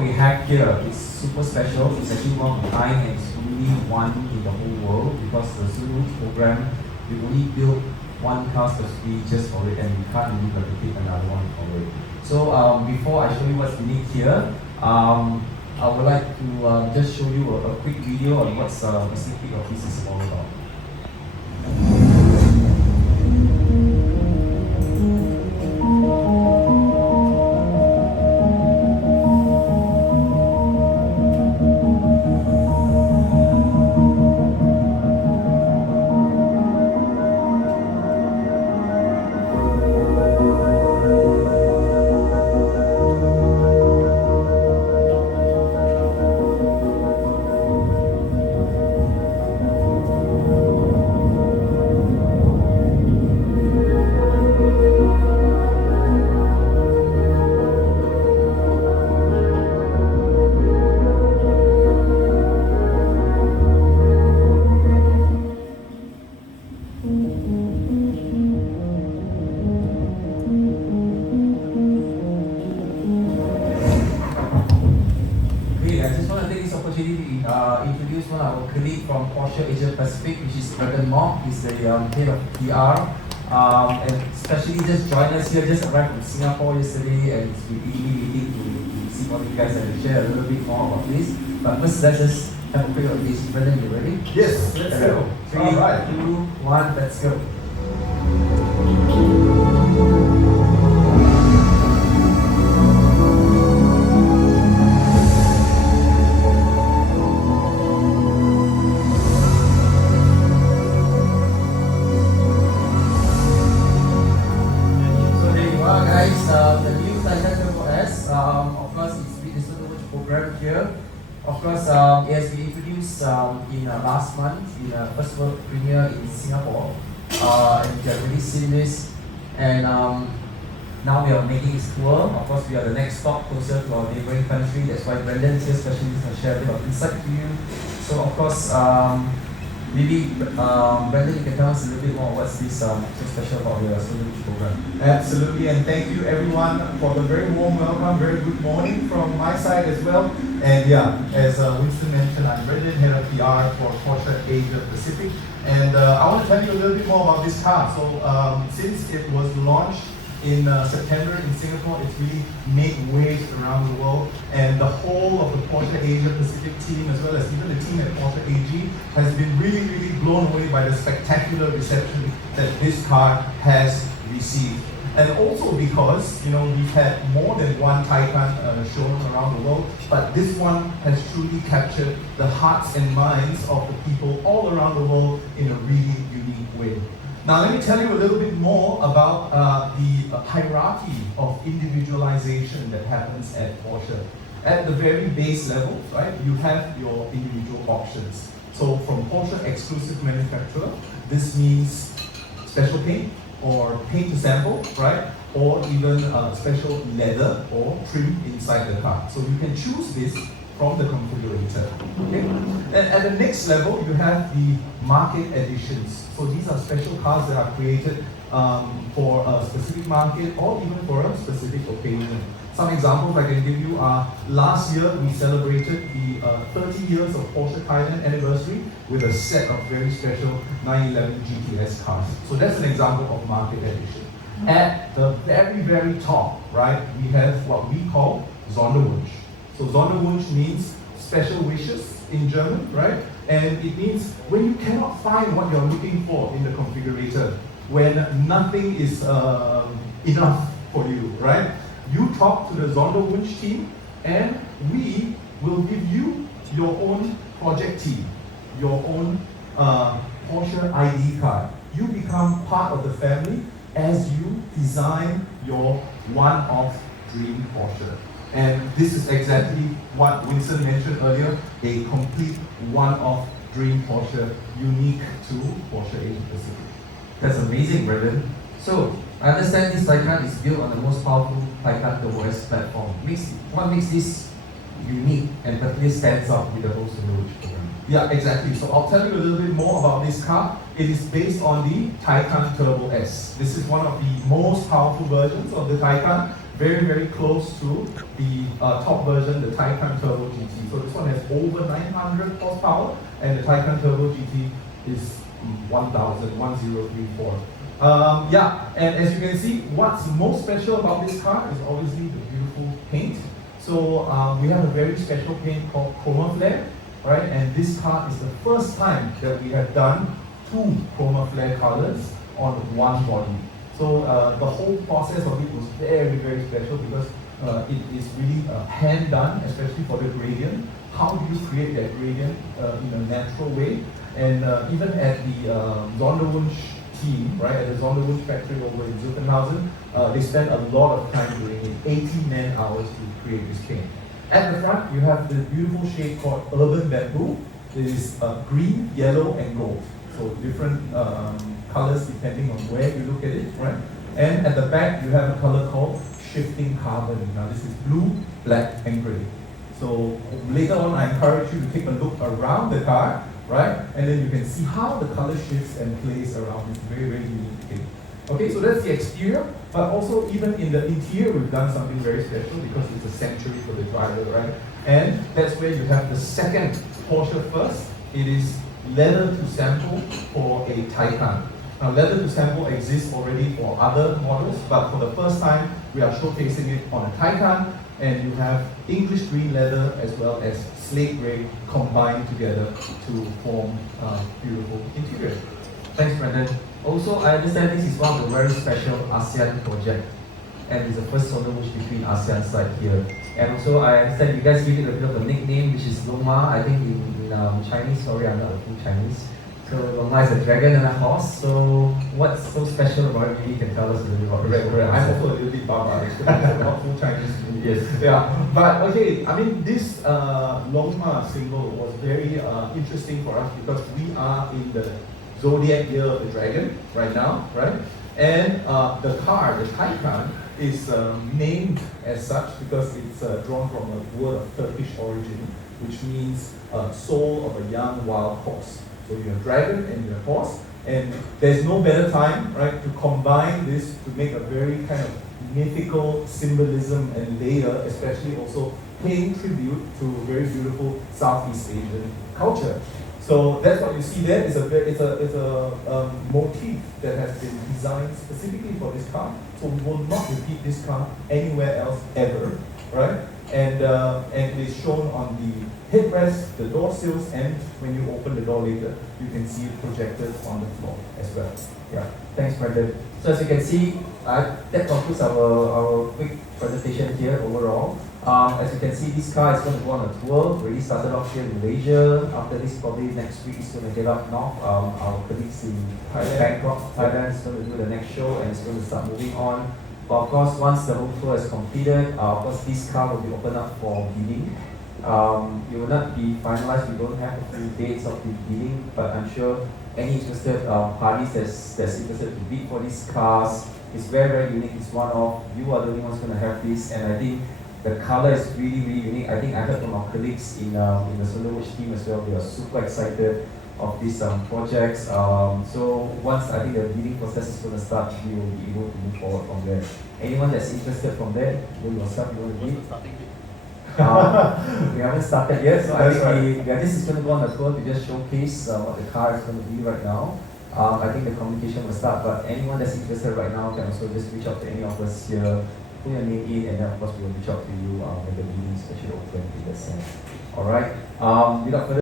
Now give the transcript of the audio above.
what we have here is super special. It's actually one of a kind and it's only one in the whole world because the Sonderwunsch program, we only built one car specifically just for it and we can't really replicate another one for it. So before I show you what's unique here, I would like to just show you a quick video on what's the sneak peek of this is all about. Introduce one of our colleague from Porsche Asia Pacific, which is He's the head of PR, and especially just joined us here, just arrived from Singapore yesterday, and it's really waiting to see what you guys have to share a little bit more about this. But first, let's just have a quick update. Brendan, you ready? Yes, let's go. 3, 2, 1, let's go. The new Taycan Turbo S, of course, it's with the Sonderwunsch program here. Of course, it has been introduced in last month in a first world premiere in Singapore, and you have already seen this. And now we are making this tour. Of course, we are the next stop closer to our neighboring country. That's why Brendan here, especially, is going to share a bit of insight to you. So, of course, maybe Brendan, you can tell us a little bit more what's this so special about the Sonderwunsch program. Absolutely, and thank you everyone for the very warm welcome, very good morning from my side as well. And yeah, as Winston mentioned, I'm Brendan, head of PR for Porsche Asia Pacific. And I want to tell you a little bit more about this car. So since it was launched in September in Singapore, it's really made waves around the world, and the whole of the Porsche Asia Pacific team, as well as even the team at Porsche AG, has been really blown away by the spectacular reception that this car has received. And also because, you know, we've had more than one Taycan shown around the world, but this one has truly captured the hearts and minds of the people all around the world in a really unique way. Now let me tell you a little bit more about the hierarchy of individualization that happens at Porsche. At the very base level, right, you have your individual options. So from Porsche exclusive manufacturer, this means special paint or paint to sample, right, or even special leather or trim inside the car. So you can choose this from the configurator. Okay? And at the next level, you have the market editions. So these are special cars that are created for a specific market or even for a specific occasion. Some examples I can give you are, last year we celebrated the 30 years of Porsche Thailand anniversary with a set of very special 911 GTS cars. So that's an example of market edition. At the very top, right, we have what we call Sonderwunsch. So Sonderwunsch means special wishes in German, right? And it means when you cannot find what you're looking for in the configurator, when nothing is enough for you, right? You talk to the Sonderwunsch team and we will give you your own project team, your own Porsche ID card. You become part of the family as you design your one-off dream Porsche. And this is exactly what Winston mentioned earlier, a complete one-off dream Porsche unique to Porsche Asia Pacific. That's amazing, Brendan. So, I understand this Taycan is built on the most powerful Taycan Turbo S platform. What makes this unique and particularly stands out with the whole Sonderwunsch program? Yeah, exactly. So I'll tell you a little bit more about this car. It is based on the Taycan Turbo S. This is one of the most powerful versions of the Taycan. very, very close to the top version, the Taycan Turbo GT. So this one has over 900 horsepower, and the Taycan Turbo GT is 1034. Yeah, and as you can see, what's most special about this car is obviously the beautiful paint. So we have a very special paint called Chroma Flare, right? And this car is the first time that we have done 2 Chroma Flare colors on one body. So the whole process of it was very, very special because it is really hand done, especially for the gradient. How do you create that gradient in a natural way? And even at the Sonderwunsch team, right, at the Sonderwunsch factory over in Zuffenhausen, they spent a lot of time doing it, 80 man-hours to create this paint. At the front, you have the beautiful shade called Urban Bamboo. It is green, yellow, and gold. So different colors depending on where you look at it, right? And at the back, you have a color called Shifting Carbon. Now this is blue, black, and gray. So later on, I encourage you to take a look around the car, right? And then you can see how the color shifts and plays around this very, very unique thing. Okay, so that's the exterior, but also even in the interior, we've done something very special because it's a sanctuary for the driver, right? And that's where you have the second Porsche first. It is leather to sample for a Taycan. Now, leather to sample exists already for other models, but for the first time, we are showcasing it on a Taycan, and you have English green leather as well as slate gray combined together to form a beautiful interior. Thanks, Brandon. Also, I understand this is one of the very special ASEAN project, and it's the first Sonderwunsch between ASEAN side here. And also, I understand you guys give it a bit of a nickname, which is Loma. I think in Chinese, sorry, I'm not a full Chinese. So Loma is a dragon and a horse. So what's so special about it? Maybe you can tell us a little bit about it. I'm also a little bit baba, actually. I'm not full Chinese. Yes. Yeah, but okay, I mean, this Loma symbol was very interesting for us because we are in the zodiac year of the dragon right now, right? And the car, the Taycan, is named as such because it's drawn from a word of Turkish origin, which means soul of a young wild horse. So you have dragon and you have horse, and there's no better time, right, to combine this to make a very kind of mythical symbolism and layer, especially also paying tribute to very beautiful Southeast Asian culture. So that's what you see there. It's a motif that has been designed specifically for this car. So we will not repeat this car anywhere else ever, right? And it is shown on the headrest, the door sills, and when you open the door later, you can see it projected on the floor as well. Yeah, thanks, Brandon. So as you can see, that concludes our quick presentation here overall. As you can see, this car is going to go on a tour. We already started off here in Malaysia. After this, probably next week, it's going to get up north. Our colleagues in Bangkok, Thailand, is going to do the next show and it's going to start moving on. But of course, once the whole tour is completed, of course, this car will be opened up for bidding. It will not be finalized. We don't have a few dates of the bidding, but I'm sure any interested parties that's interested to bid for these cars is very, very unique. It's one of, you are the only ones going to have this, and I think the color is really, really unique. I think I heard from our colleagues in the Sonderwunsch team as well. They are super excited of these projects. So once I think the bidding process is going to start, we will be able to move forward from there. Anyone that's interested from there, you yourself, you want to bid? We haven't started yet, so I think this is going to go on the tour to just showcase what the car is going to be right now. I think the communication will start, but anyone that's interested right now can also just reach out to any of us here, put your name in, and then of course we will reach out to you when the bidding is actually open in that sense. Alright, without further